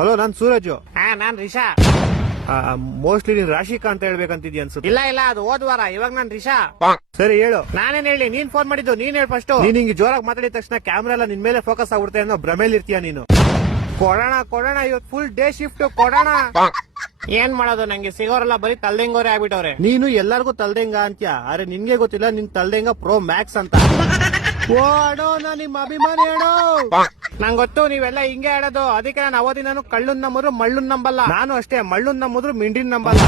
Hello, ನಾನ್ ಸೂರಜ್. ನಾನ್ Risha. Mostly ನೀನ್ ರಾಶಿಕಾ ಅಂತ ಹೇಳ್ಬೇಕಂತಿದ್ಯ ಅನ್ಸುತ್ತೆ. ಇಲ್ಲ ಅದು ಹೋದ್ವಾರ, ಇವಾಗ ನಾನ್ ರಿಷಾ. ಸರಿ ಹೇಳು. ನಾನೇನ್ ಹೇಳಿ, ನೀನ್ ಫೋನ್ ಮಾಡಿದ್ದು, ನೀನ್ ಹೇಳಿ ಫಸ್ಟ್. ನೀನ್ ಹಿಂಗ್ ಜೋರಾಗಿ ಮಾತಾಡಿದ ತಕ್ಷಣ ಕ್ಯಾಮ್ರಾ ಎಲ್ಲ ನಿನ್ ಮೇಲೆ ಫೋಕಸ್ ಆಗ್ಬಿಡುತ್ತೆ ಅನ್ನೋ ಭ್ರಮೇಲಿ ಇರ್ತೀಯ ನೀನು. ಕೊಡೋಣ ಇವತ್ತು ಫುಲ್ ಡೇ ಶಿಫ್ಟ್ ಕೊಡೋಣ. ಏನ್ ಮಾಡೋದು, ನಂಗೆ ಸಿಗೋರೆಲ್ಲ ಬರೀ ತಲ್ದಂಗೋರೆ ಆಗ್ಬಿಟ್ಟವ್ರೆ. ನೀನು ಎಲ್ಲಾರ್ಗು ತಲ್ದಂಗ ಅಂತ್ಯ, ಆದ್ರೆ ನಿನ್ಗೆ ಗೊತ್ತಿಲ್ಲ ನಿನ್ ತಲ್ದಂಗ ಪ್ರೋ ಮ್ಯಾಕ್ಸ್ ಅಂತ. ಓ ಅಡೋ, ನಾ ನಿಮ್ ಅಭಿಮಾನಿ ಅಡೋ. ನಂಗ್ ಗೊತ್ತು ನೀವೆಲ್ಲ ಹಿಂಗೆ ಆಡೋದು, ಅದಕ್ಕೆ ನಾನು ಅವತ್ತಿನ ಕಳ್ಳನ್ ನಂಬರು ಮಳ್ಳನ್ ನಂಬಲ್ಲ. ನಾನು ಅಷ್ಟೇ, ಮಳ್ಳನ್ ನಂಬುದ್ರು ಮಿಂಡಿನ್ ನಂಬಲ್ಲ.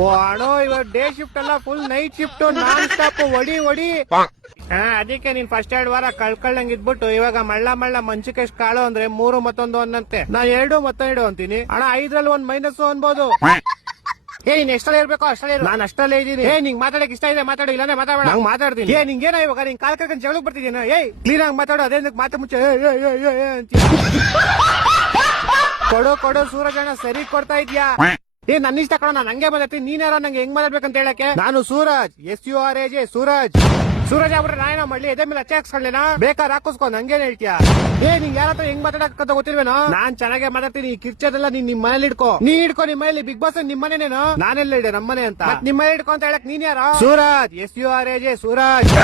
ಓ ಅಣೋ, ಇವಾಗ ಡೇ ಶಿಫ್ಟ್ ಅಲ್ಲ, full night shift, non stop ಹೊಡಿ. ಅದಕ್ಕೆ ನೀನ್ ಫಸ್ಟ್ 2 ವಾರ ಕಳ್ಕಳ್ಳಂಗ್ ಇದ್ಬಿಟ್ಟು ಇವಾಗ ಮಳ್ಳ ಮಂಚುಕೆಷ್ಟು ಕಾಳು ಅಂದ್ರೆ 3 ಮತ್ತೊಂದು ಅನ್ನಂತೆ. ನಾ 2 ಮತ್ತೊಂದು ಅಂತೀನಿ ಅಣ್ಣ. 5ರಲ್ಲಿ 1 ಮೈನಸ್ ಅನ್ಬೋದು. ನೀನ್ ಎಷ್ಟಲ್ಲಿ ಇರ್ಬೇಕು ಅಷ್ಟಲ್ಲಿ ಇರು. ನಾನು ಅಷ್ಟಲ್ಲೇ ಇದೀನಿ. ನಿಂಗ್ ಮಾತಾಡಕ್ ಇಷ್ಟ ಇದೆ ಮಾತಾಡು, ಇಲ್ಲಾಂದ್ರೆ ಮಾತಾಡ. ನಂಗ್ ಮಾತಾಡ್ತೀನಿ. ನಿಂಗೇನ ಇವಾಗ ನಿನ್ ಕಾಲ್ ಕರ್ಕೊಂಡ್ ಜಗಳಕ್ ಬರ್ತಿದ್ದೀನ. ಕ್ಲೀನ್ ಆಗಿ ಮಾತಾಡು, ಅದೇ ಮಾತು ಮುಂಚೆ ಅಂತ ಕೊಡು ಸೂರಜಣ್ಣ, ಸರಿ ಕೊಡ್ತಾ ಇದ್ಯಾ? ನನ್ನ ಇಷ್ಟ ಕಣ, ನಾನು ಹಂಗೆ ಮಾತಾಡ್ತೀನಿ. ನೀನ್ ಯಾರೋ ನಂಗೆ ಹೆಂಗ್ ಮಾತಾಡ್ಬೇಕಂತ ಹೇಳಕ್ಕೆ. ನಾನು ಸೂರಜ್, SURAJ ಸೂರಜ್. ಸೂರಜ್ ಆಗ್ಬಿಟ್ರೆ ನಾನೇನೋ ಮಾಡ್ಲಿ, ಎದೆ ಮೇಲೆ ಅಚ್ಚೆ ಹಾಕ್ಸ್ಕೊಳ್ಳೇನಾ? ಬೇಕಾದ್ರೆ ಹಾಕಿಸ್ಕೊ, ನಂಗೇನ್ ಹೇಳ್ತೀಯ? ನಿಂಗ್ ಯಾರ ಹತ್ರ ಹೆಂಗ್ ಮಾತಾಡಕ್ಕಂತ ಗೊತ್ತಿಲ್ವೇನೋ? ನಾನ್ ಚೆನ್ನಾಗೆ ಮಾತಾಡ್ತೀನಿ. ಈ ಕಿರ್ಚದೆಲ್ಲ ನೀನ್ ನಿಮ್ ಮನೇಲಿ ಇಡ್ಕೋ. ನೀ ಇಡ್ಕೊ ನಿಮ್ಮ ಮನೇಲಿ. ಬಿಗ್ ಬಾಸ್ ನಿಮ್ ಮನೇನೇನೋ? ನಾನೆಲ್ಲ ಇಡೆ ನಮ್ಮನೆ ಅಂತ. ನಿಮ್ಮ ಮನೆ ಇಡ್ಕೊ ಅಂತ ಹೇಳಕ್ ನೀನ್ ಯಾರೋ? ಸೂರಜ್, SURAJ ಸೂರಜ್.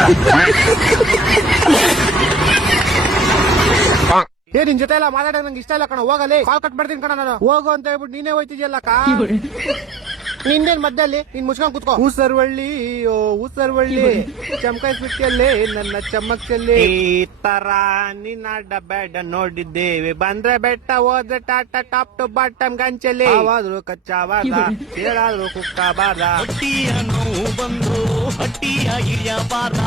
ನಿನ್ ಜೊತೆ ಎಲ್ಲ ಮಾತಾಡಕ್ ನಂಗೆ ಇಷ್ಟ ಇಲ್ಲ ಕಣ, ಹೋಗಲಿ. ಕಾಲ್ ಕಟ್ ಮಾಡ್ತೀನಿ ಕಣ ನಾನು. ಹೋಗು ಅಂತ ಹೇಳ್ಬಿಟ್ಟು ನೀನೇ ಹೋಯ್ತಿದ್ಯಲ್ಲ ಕಾ. ನಿಂದೇನ್ ಮಧ್ಯದಲ್ಲಿ ನೀನ್ ಮುಚ್ಕೊಂಡ್ ಕುತ್ಕೋ. ಊಸರ್ವಳ್ಳಿ ಊಸರ್ವಳ್ಳಿ ಚಮಕಾಯಿಸ್ಬಿಟ್ಟಿಯಲ್ಲಿ ನನ್ನ ಚಮ್ಮಕ್ಸಲ್ಲಿ. ಈ ತರ ನಿನ್ನ ಬೇಡ ನೋಡಿದ್ದೇವೆ, ಬಂದ್ರೆ ಬೆಟ್ಟ ಹೋದ್ರೆ ಟಾಟಾ ಟಾಪ್ ಟು ಬಾಟಮ್ ಗಂಚಲಿ. ಆವಾದ್ರು ಕಚ್ಚಾವಾದ, ಕೇಳಾದ್ರು ಕುಕ್ಕಬಾರ. ಹಟ್ಟಿಯ ನೋವು ಬಂದು ಹಟ್ಟಿಯ ಹಿರಿಯ ಬಾರ,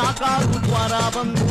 ನಾಕಾರು ಜ್ವರ ಬಂದು